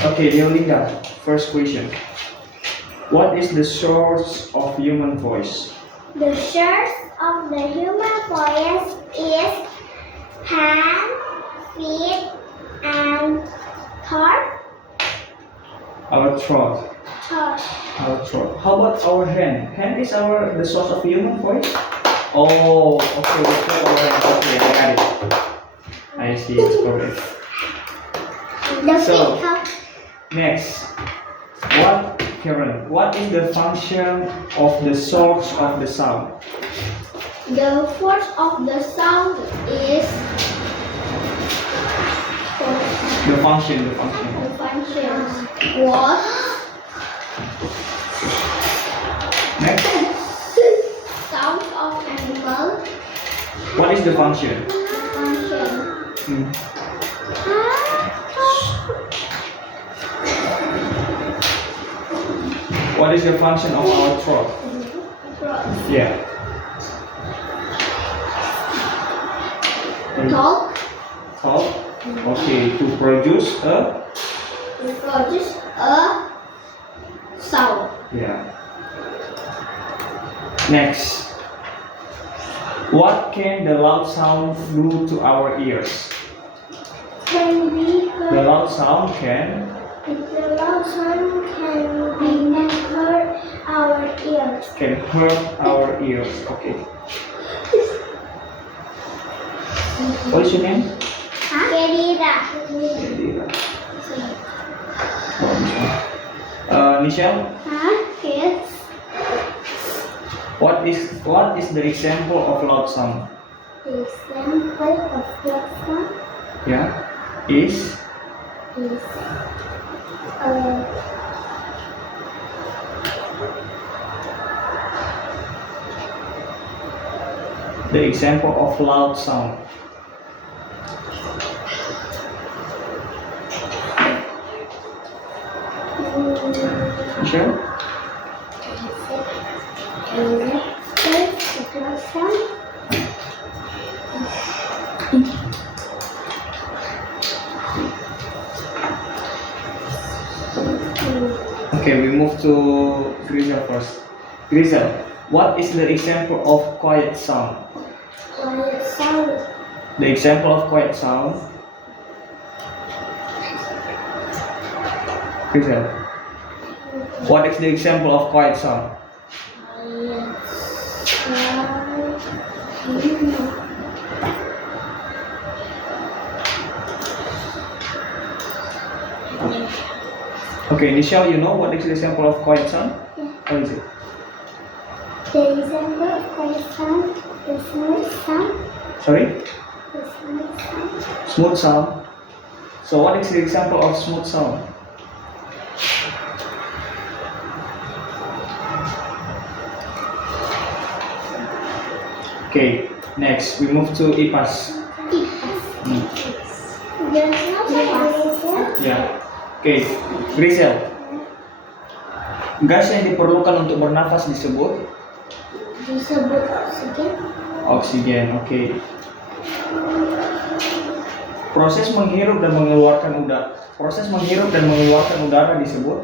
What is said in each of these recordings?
Okay, Deolinda, first question. What is the source of human voice? The source of the human voice is hand, feet, and thought. Our throat. Our throat. How about our hand? Hand is the source of human voice? Oh, okay, we feel our hand. Okay, I got it. I see, it's correct. The So- feet of Next, Karen, what is the function of the source of the sound? the force of the sound is The function. the function. What? Next, Sound of animal. what is the function? Function. Hmm. What is the function of our throat? Yeah. Talk. Talk. Okay, to produce a. Produce a sound. Yeah. Next, what can the loud sound do to our ears? Can be The heard. loud sound can. The loud sound can be heard our ears. Can hurt our ears. Okay. What is your name? Kedira. Michelle, Kids. what is the example of loud sound? The example of loud sound Yeah, is is the example of loud sound. Michelle, loud sound. okay, we move to Grizel first. Grizel, what is the example of quiet sound? Quiet sound. The example of quiet sound. Grizel, what is the example of quiet sound? Quiet sound. Okay, Michelle, you know what is the example of quiet sound? Yeah. What is it? The example of quiet sound is smooth sound. Sorry? The smooth sound. Smooth sound. So what is the example of smooth sound? Okay, next we move to IPAS. Hmm. There's no sound. Ya. Oke, Grisel. Gas yang diperlukan untuk bernafas disebut Disebut oksigen. oksigen. Oke. Proses menghirup dan mengeluarkan udara disebut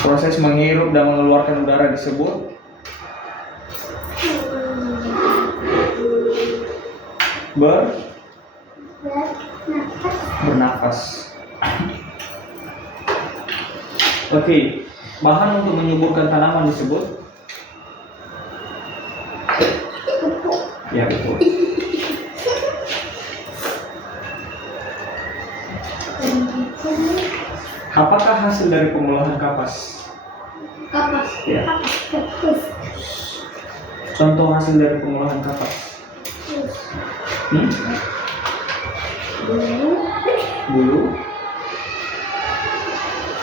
proses menghirup dan mengeluarkan udara disebut bernafas. Oke, bahan untuk menyuburkan tanaman disebut ya betul. Apakah hasil dari pengolahan kapas? Kapas. Ya. Kapas. Contoh hasil dari pengolahan kapas. Bulu.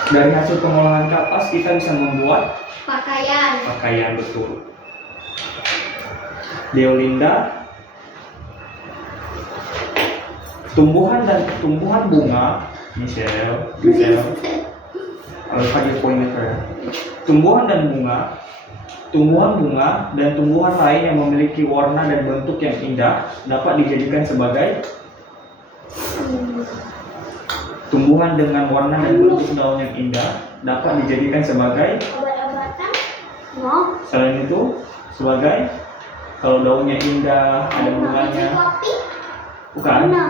Dari hasil pengolahan kapas kita bisa membuat pakaian betul. Deolinda, tumbuhan bunga, Michelle, I'll cut your pointer. Tumbuhan dan bunga tumbuhan bunga dan tumbuhan lain yang memiliki warna dan bentuk yang indah dapat dijadikan sebagai tumbuhan dengan warna dan bentuk daun yang indah dapat dijadikan sebagai Obat-obatan? No. selain itu sebagai kalau daunnya indah ada bunganya Kopi? bukan No.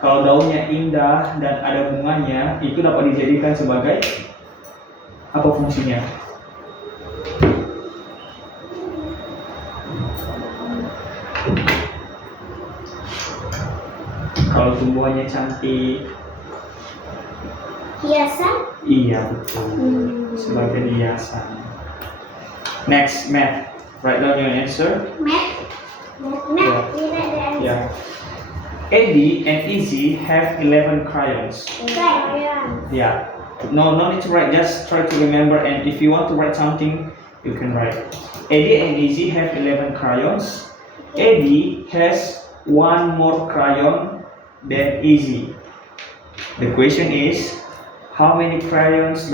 kalau daunnya indah dan ada bunganya itu dapat dijadikan sebagai apa fungsinya? Kalau tumbuhannya cantik, Hiasan? iya betul, sebagai hiasan. Next, math. Write down your answer. Math? Yeah. Math? Tidak ada answer. Yeah. Eddie and Izzy have 11 crayons. Crayon. Yeah. No need to write. Just try to remember. And if you want to write something, you can write. Eddie and Izzy have 11 crayons. Eddie has one more crayon than Izzy. The question is, how many crayons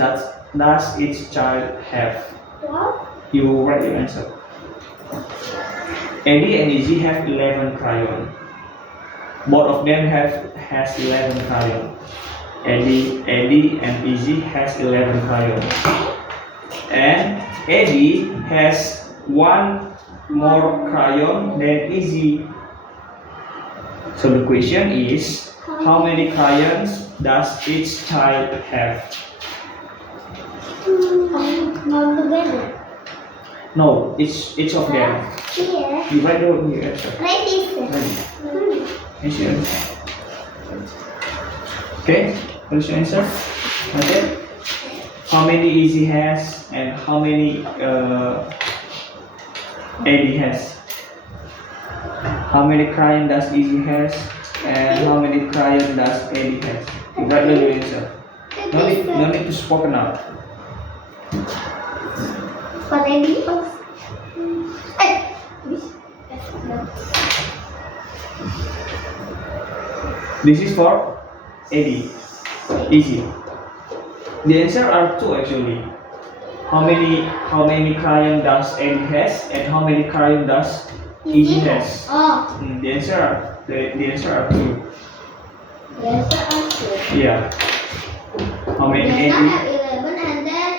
does each child have? 12? You write your answer. Eddie and Izzy have 11 crayons. Both of them has 11 crayons. Eddie and Izzy has 11 crayons. And Eddie has one more crayon than Izzy. So the question is, how many crayons does each child have? All together. No, each of them. Here. You write down your answer. Right is What's your answer? Okay, what's your answer? Okay. How many Izzy has and how many Eddie has? How many crayon does Izzy has and how many crayon does Eddie has? You write down your answer. No need to spoken out. For Eddie. This is for Eddie. Easy. The answer are two actually. How many crayon does Eddie has and how many crayon does Izzy has? Oh. The answer are two. Yes, answer. Yeah. How many Yes, I Eddie? have 11 and then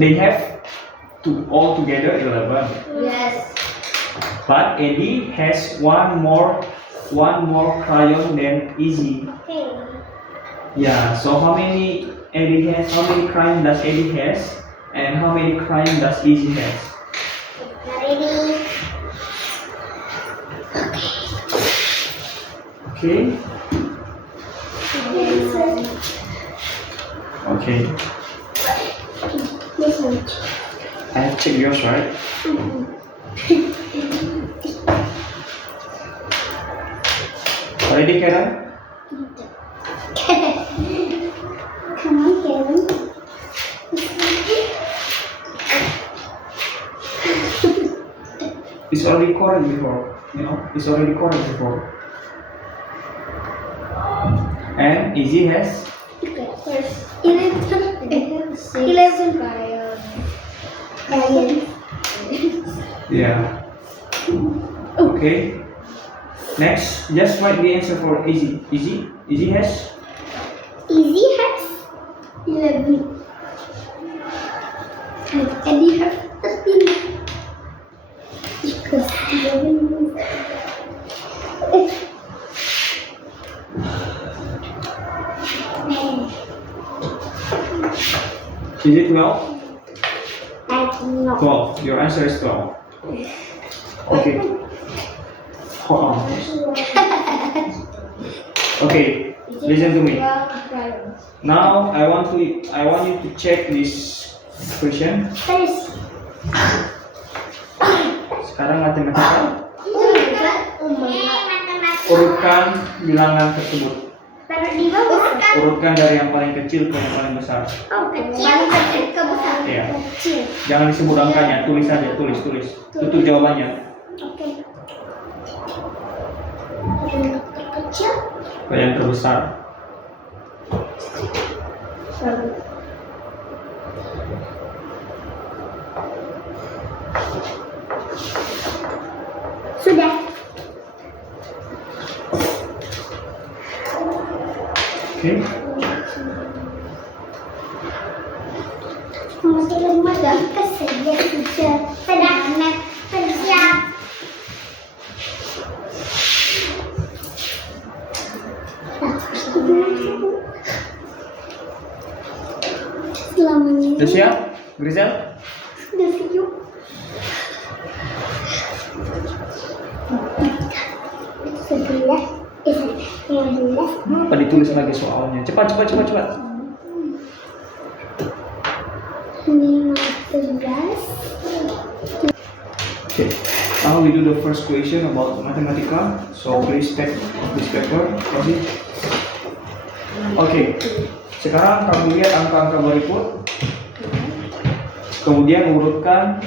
They have all together 11. yes. But Eddie has one more crayon than Izzy. Okay. Yeah. So how many Eddie has? How many crayon does Eddie has? And how many crayon does Izzy has? Ready? Okay. Okay. This one. I have checked yours, right? Ready, Karen? Come on, Kevin. It's already recorded before. You know, it's already recorded before. And Izzy has Okay, first. 11 crayon. yeah. Okay. Next, just write the answer for Izzy. Izzy has Easy has 11. And Eddie has 13. Because 11 is it 12? I don't know. 12. Your answer is 12. Okay. Hold on. Okay. Listen to me. Now I want you to check this question. First. Sekarang matematika. Urutkan bilangan tersebut. Taruh di bawah. Urutkan dari yang paling kecil ke yang paling besar. Oh, kecil. Paling kecil ke besar. Iya. Kecil. Jangan disebut angkanya, tulis saja, tulis. Tutup jawabannya. Oke. Yang terkecil. Ke yang terbesar. Sudah. Okay. Masih lemah gak kesedia sudah. Sudah. Sudah siap. Selamanya. Sudah siap, Grizel? Sudah siap. Sebelas. Apa ditulis lagi soalnya? Cepat. 15. Okay. Now we do the first question about Mathematica. So please take this paper. Okay. Sekarang kamu lihat angka-angka berikut. Kemudian urutkan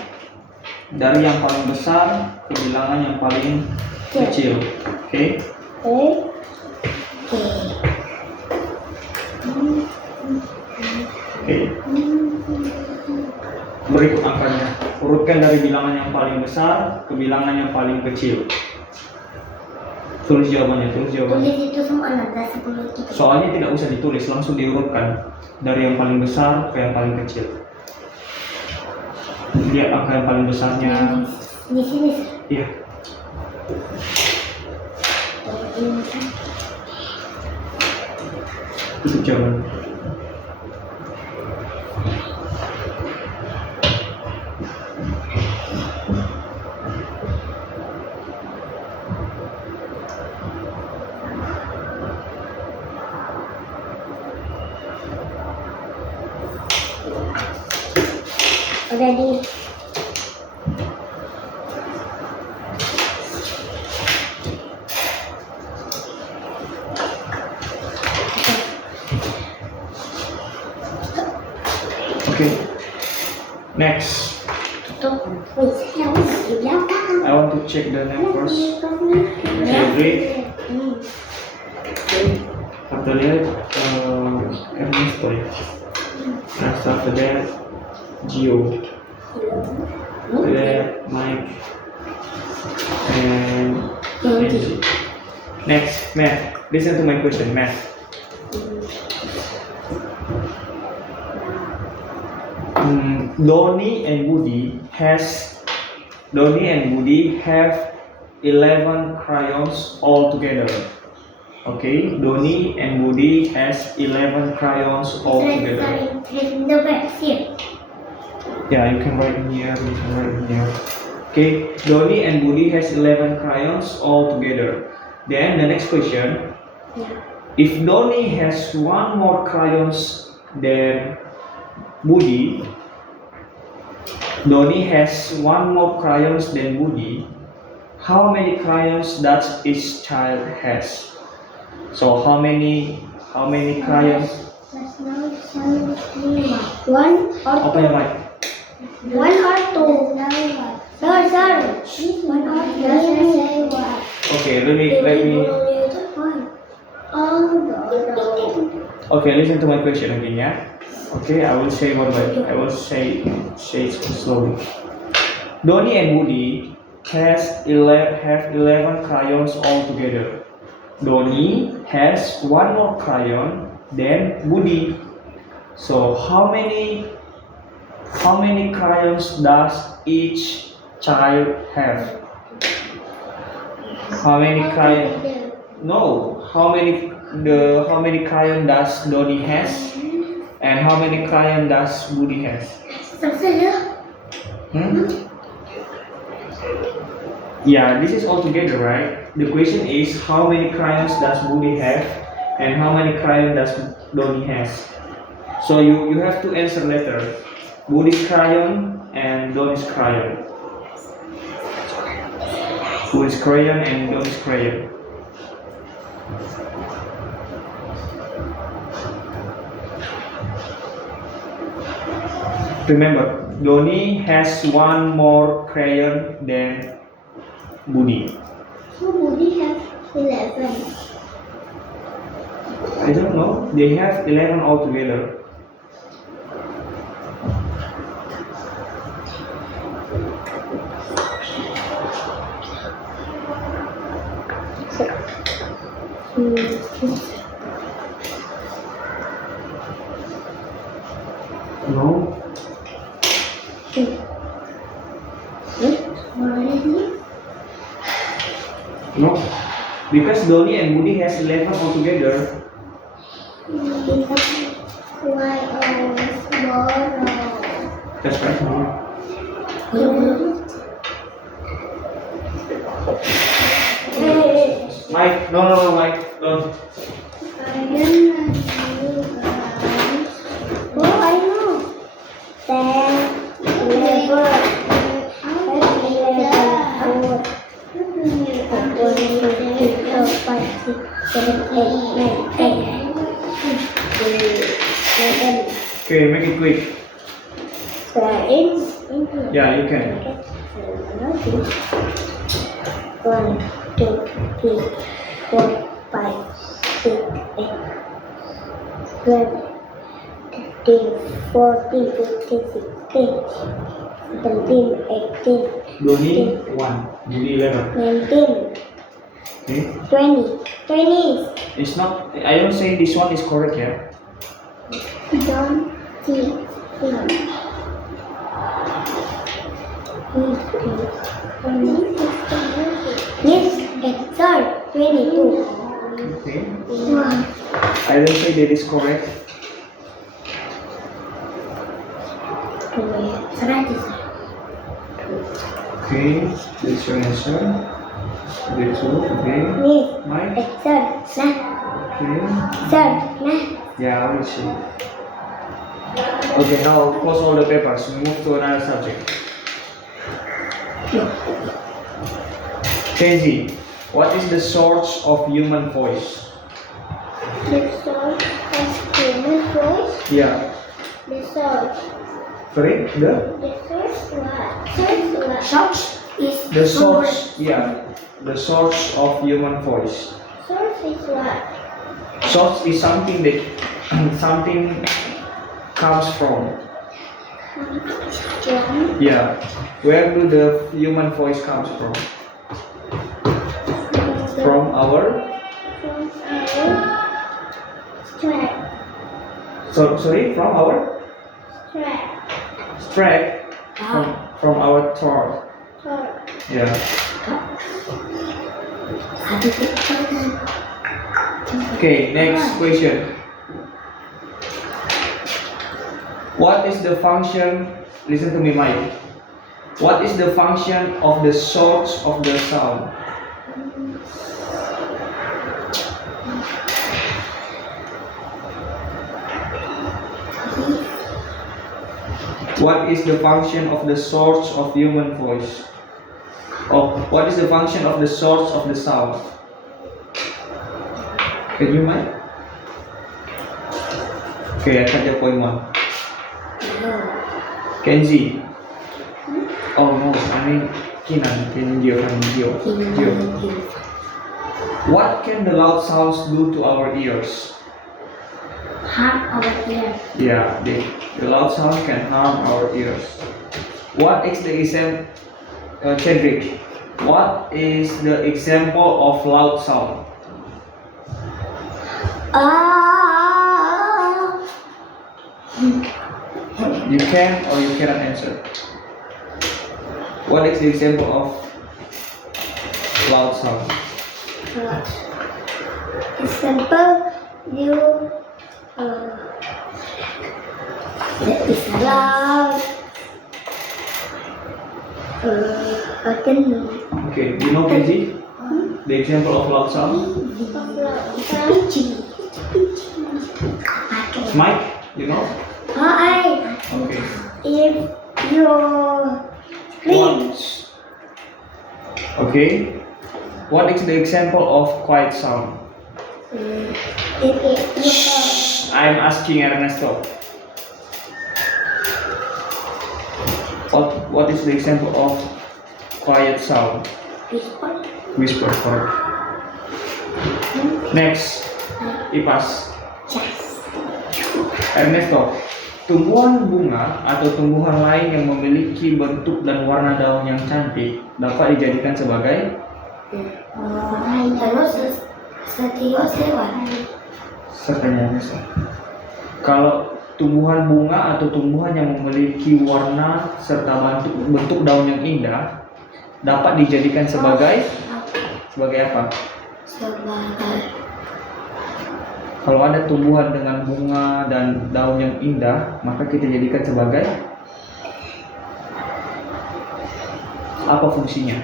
dari yang paling besar ke bilangan yang paling kecil. Oke. Oke. Berikut angkanya. Urutkan dari bilangan yang paling besar ke bilangan yang paling kecil. Tulis jawabannya. Tulis itu semua nanti sebelum kita. Soalnya tidak usah ditulis, langsung diurutkan dari yang paling besar ke yang paling kecil. Lihat angka yang paling besarnya. Di sini. Iya. Tutup jawaban. Udah di. Okay. Next. Di belakang. I want to check the name first. Okay, Greek. After that, chemistry. After that, Geo. After that, Mike. And Angie. Next, math. Listen to my question, math. Doni and Budi have 11 crayons all together. Okay, Doni and Budi has 11 crayons all together. Yeah, you can write in here. Okay, Doni and Budi has 11 crayons all together. Then the next question: if Doni has one more crayons than Budi, Doni has one more crayons than Budi. How many crayons does each child has? So how many crayons? One or Open your mic. One or two. Sorry. One or two. Okay, let me. Okay, listen to my question again, yeah. Okay, I will say one by. I will say it slowly. Doni and Budi have 11 crayons all together. Doni has one more crayon than Budi. So how many crayons does each child have? How many crayon? No. How many crayon does Doni has? And how many crayon does Budi has? Yeah, this is all together, right? The question is how many crayons does Budi have and how many crayon does Doni has? So you have to answer later. Budi's crayon and Doni's crayon. Budi's crayon and Doni's crayon. Remember, Doni has one more crayon than Budi. So Budi has 11. I don't know. They have 11 altogether. No. No. Because Doni and Budi has 11 altogether. Why always borrow? That's right. No. Mike, no, Mike, don't. I don't know. Oh, I know. 10, 11, Okay, make it quick. Yeah, you can. 1, 2, 3, 4, 5, 6, 8, 12, 13, 14, 15, 16, 17, 18, Doni 1, Budi 11. 19, Okay. 20. It's not. I don't say this one is correct, yeah. Don't see. Yes, it's 22. Okay. Wow. I don't say that is correct. Okay, that's your answer. That's all. Okay. Yes, Mike. it's nah. Okay. Yeah, I will see. Okay, now close all the papers. Move to another subject. Kenzie, what is the source of human voice? The source of human voice. Yeah. The source. Sorry, The source what? Source is the source. Yeah, the source of human voice. Source is what? Source is something that something comes from. From Yeah. Where do the human voice comes from? From our. track. Sorry, from our Track. track. From our throat. Track. Yeah. Okay, next question. What is the function? Listen to me, Mike. What is the function of the source of the sound? What is the function of the source of human voice? Oh, what is the function of the source of the sound? Can you, Mike? Okay, I cut the point 1. Kenzie. Oh no, I mean Kinan. Gio. What can the loud sounds do to our ears? Harm our ear. Yeah, the loud sound can harm our ears. What is the example, Cedric? What is the example of loud sound? You can or you cannot answer. What is the example of loud sound? Example, you is loud. I don't know. Okay, do you know Kenzie? The example of loud sound? Mike, you know? Okay. If you scream, What? Okay. What is the example of quiet sound? I'm asking Ernesto. What is the example of quiet sound? Whisper, correct. Next, Ipas. Ernesto, tumbuhan bunga atau tumbuhan lain yang memiliki bentuk dan warna daun yang cantik dapat dijadikan sebagai Sertanya besar. Kalau tumbuhan bunga atau tumbuhan yang memiliki warna serta bentuk daun yang indah dapat dijadikan sebagai apa? Kalau ada tumbuhan dengan bunga dan daun yang indah, maka kita jadikan sebagai apa fungsinya?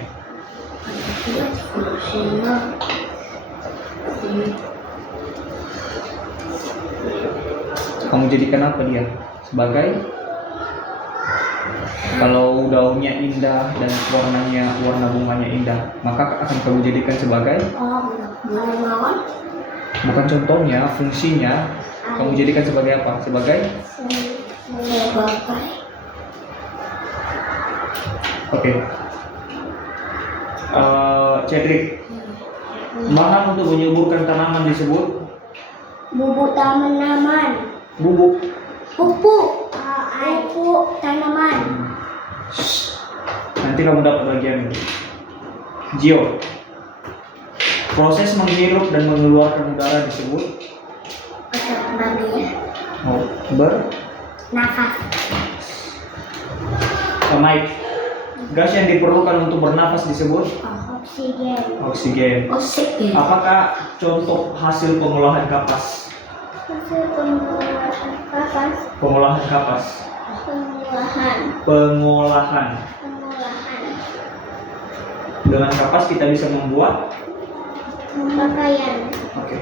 Kamu jadikan apa dia? Sebagai kalau daunnya indah dan warna bunganya indah, maka akan kamu jadikan sebagai bukan contohnya, fungsinya kamu jadikan sebagai apa? Sebagai oke. Cedric, bahan untuk menyuburkan tanaman disebut bubuk tanaman, bubuk. pupuk tanaman, Nanti kamu dapat bagian ini. Gio, proses menghirup dan mengeluarkan udara disebut nafas. Mike, gas yang diperlukan untuk bernafas disebut Oksigen. oksigen. Apakah contoh hasil pengolahan kapas? Pengolahan kapas. Pengolahan. Dengan kapas kita bisa membuat Pakaian. Oke.